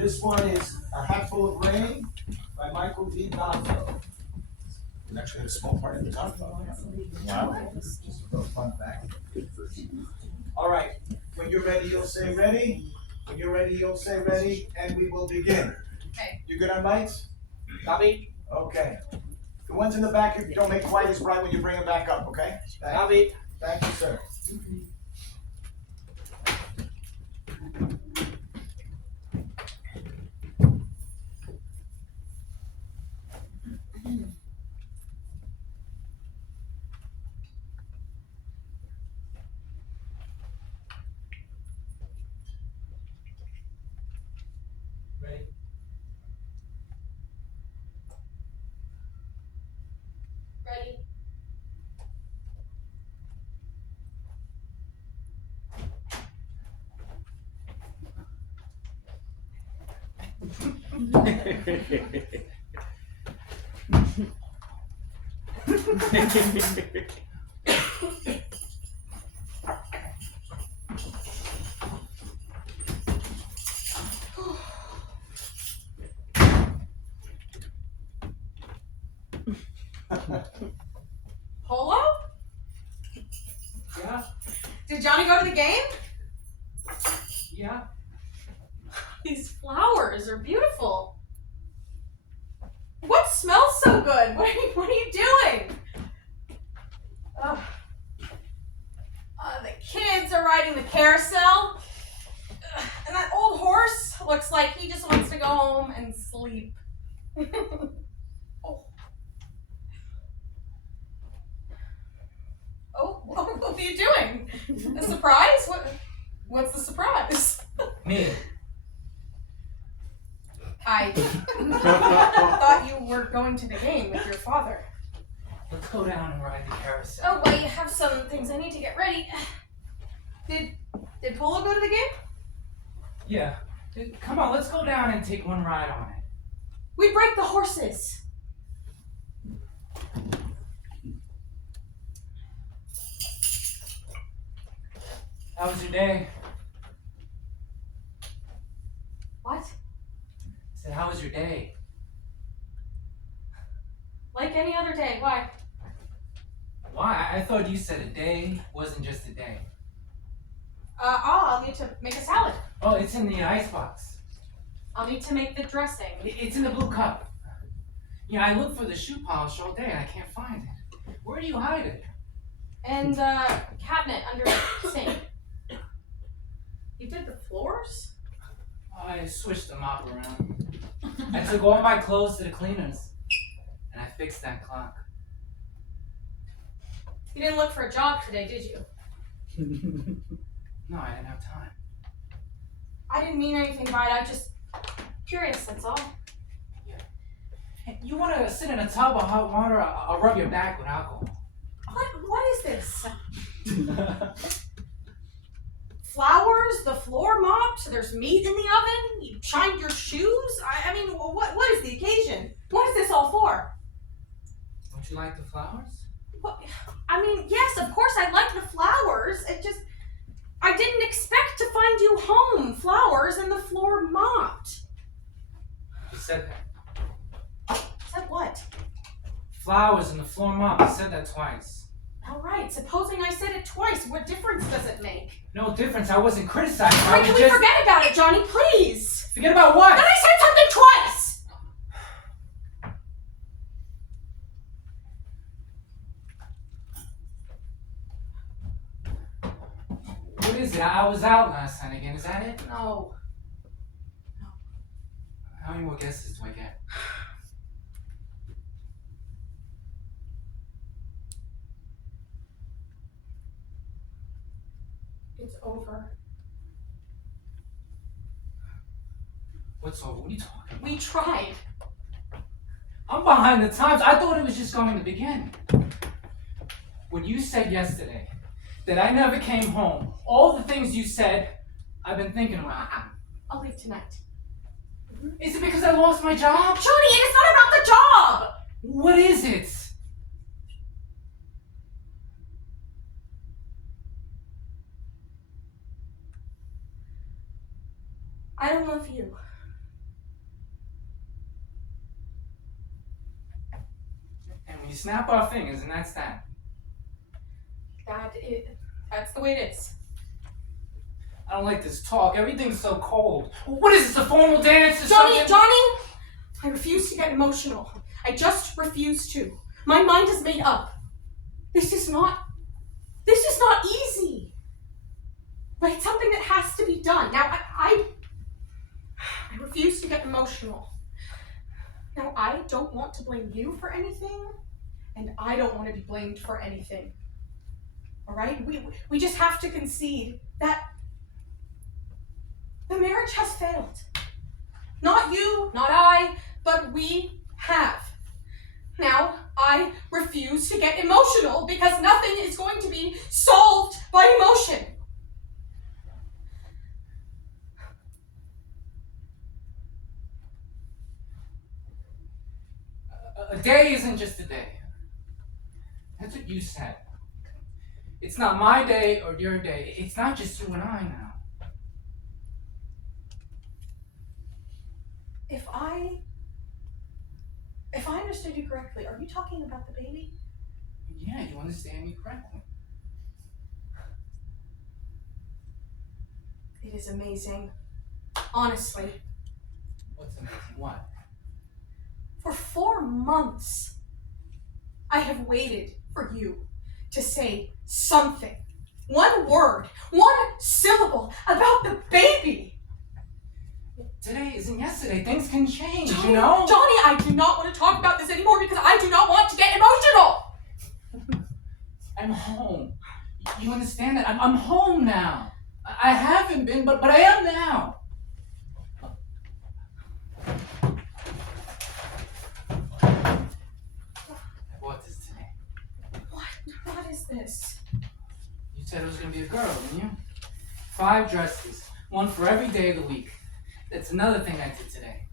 This one is A Hatfull of Rain by Michael D. Godfrey. It's actually a small part of the Godfrey. Wow. Just a little fun fact. All right. When you're ready, you'll say ready. When you're ready, you'll say ready, and we will begin. Okay. You good on lights? Copy. Okay. The ones in the back, you don't make quite as bright when you bring them back up, okay? Copy. Thank you, sir. Ready? Ready? Polo? Yeah. Did Johnny go to the game? Yeah. These flowers are beautiful. What smells so good? What are you doing? Ugh. The kids are riding the carousel. Ugh. And that old horse looks like he just wants to go home and sleep. Oh. Oh, what are you doing? A surprise? What's the surprise? Me. I thought you were going to the game with your father. Let's go down and ride the carousel. Oh, wait, I have some things I need to get ready. Did Polo go to the game? Yeah. Come on, let's go down and take one ride on it. We break the horses. How was your day? What? I said, how was your day? Like any other day. Why? Why? I thought you said a day wasn't just a day. I'll need to make a salad. Oh, it's in the icebox. I'll need to make the dressing. It's in the blue cup. Yeah, I looked for the shoe polish all day and I can't find it. Where do you hide it? And the cabinet under the sink. You did the floors? I switched the mop around. I took all my clothes to the cleaners and I fixed that clock. You didn't look for a job today, did you? No, I didn't have time. I didn't mean anything by it. I just curious, that's all. Hey, you want to sit in a tub of hot water? I'll rub your back with alcohol. What is this? Flowers, the floor mopped, there's meat in the oven, you shined your shoes? I mean, what is the occasion? What is this all for? Don't you like the flowers? What? I mean, yes, of course I like the flowers. I didn't expect to find you home. Flowers and the floor mopped. You said that. Said what? Flowers and the floor mop. You said that twice. All right, supposing I said it twice, what difference does it make? No difference. I wasn't criticizing. All right, can we forget about it, Johnny, please? Forget about what? Then I said something twice! What is it? I was out last night again. Is that it? No. How many more guesses do I get? It's over. What's over? What are you talking about? We tried. I'm behind the times. I thought it was just going to begin. When you said yesterday that I never came home, all the things you said, I've been thinking about. I'll leave tonight. Is it because I lost my job? Johnny, it's not about the job! What is it? I don't love you. We snap our fingers and that's that. That's the way it is. I don't like this talk. Everything's so cold. What is this, a formal dance or Johnny, something? Johnny! I refuse to get emotional. I just refuse to. My mind is made up. This is not easy. But it's something that has to be done. Now, I refuse to get emotional. Now, I don't want to blame you for anything, and I don't want to be blamed for anything. All right? We just have to concede that the marriage has failed. Not you, not I, but we have. Now, I refuse to get emotional because nothing is going to be solved by emotion. A day isn't just a day. That's what you said. It's not my day or your day. It's not just you and I now. If I understood you correctly, are you talking about the baby? Yeah, you understand me correctly. It is amazing. Honestly. What's amazing? What? For 4 months, I have waited for you to say something. One word, one syllable about the baby. Today isn't yesterday. Things can change, Johnny, you know? Johnny, I do not want to talk about this anymore because I do not want to get emotional. I'm home. You understand that? I'm home now. I haven't been, but I am now. I bought this today. What is this? You said it was going to be a girl, didn't you? 5 dresses. One for every day of the week. That's another thing I did today.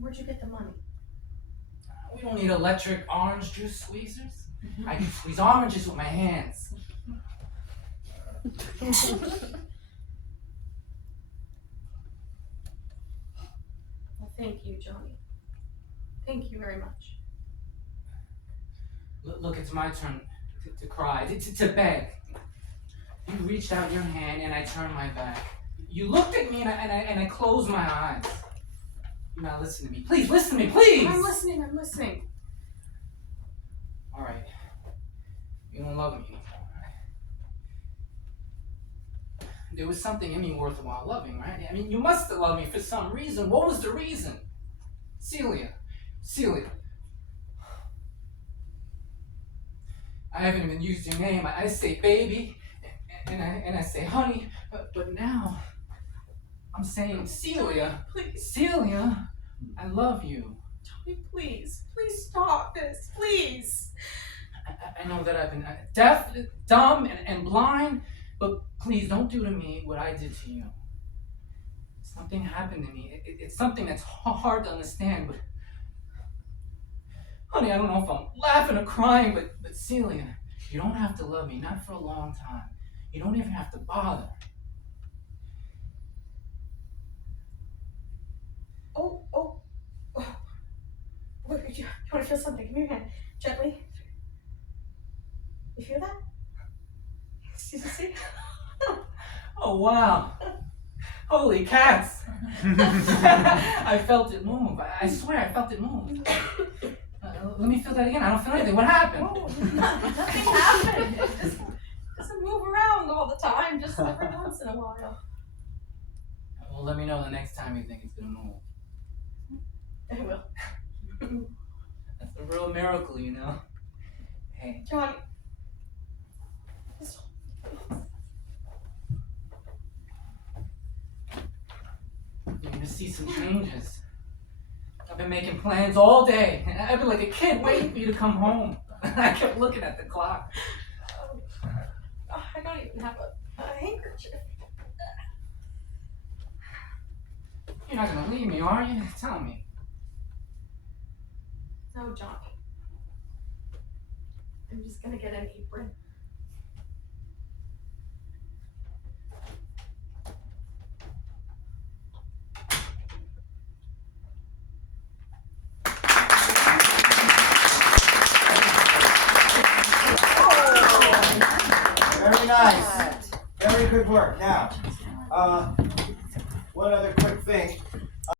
Where'd you get the money? We don't need electric orange juice squeezers. I can squeeze oranges with my hands. Well, thank you, Johnny. Thank you very much. Look, it's my turn to cry, to beg. You reached out your hand and I turned my back. You looked at me and I closed my eyes. You now listen to me. Please, listen to me, please! I'm listening. All right. You don't love me anymore. There was something in me worthwhile loving, right? I mean, you must have loved me for some reason. What was the reason? Celia. I haven't even used your name. I say baby, and I say honey, but now I'm saying Celia. Please. Celia, I love you. Johnny, please stop this, please. I know that I've been deaf, dumb, and blind, but please don't do to me what I did to you. Something happened to me. It's something that's hard to understand, but honey, I don't know if I'm laughing or crying, but Celia, you don't have to love me, not for a long time. You don't even have to bother. Oh. Wait, you want to feel something? Give me your hand. Gently. You feel that? See? Oh, wow. Holy cats. I felt it move. I swear I felt it move. Let me feel that again. I don't feel anything. What happened? Oh, nothing happened. It just doesn't move around all the time, just every once in a while. Well, let me know the next time you think it's going to move. I will. That's a real miracle, you know? Hey. Johnny. You're going to see some changes. I've been making plans all day. I've been like a kid waiting for you to come home. I kept looking at the clock. I don't even have a handkerchief. You're not going to leave me, are you? Tell me. No, Johnny. I'm just gonna get an apron. Nice. Very good work. Now, one other quick thing.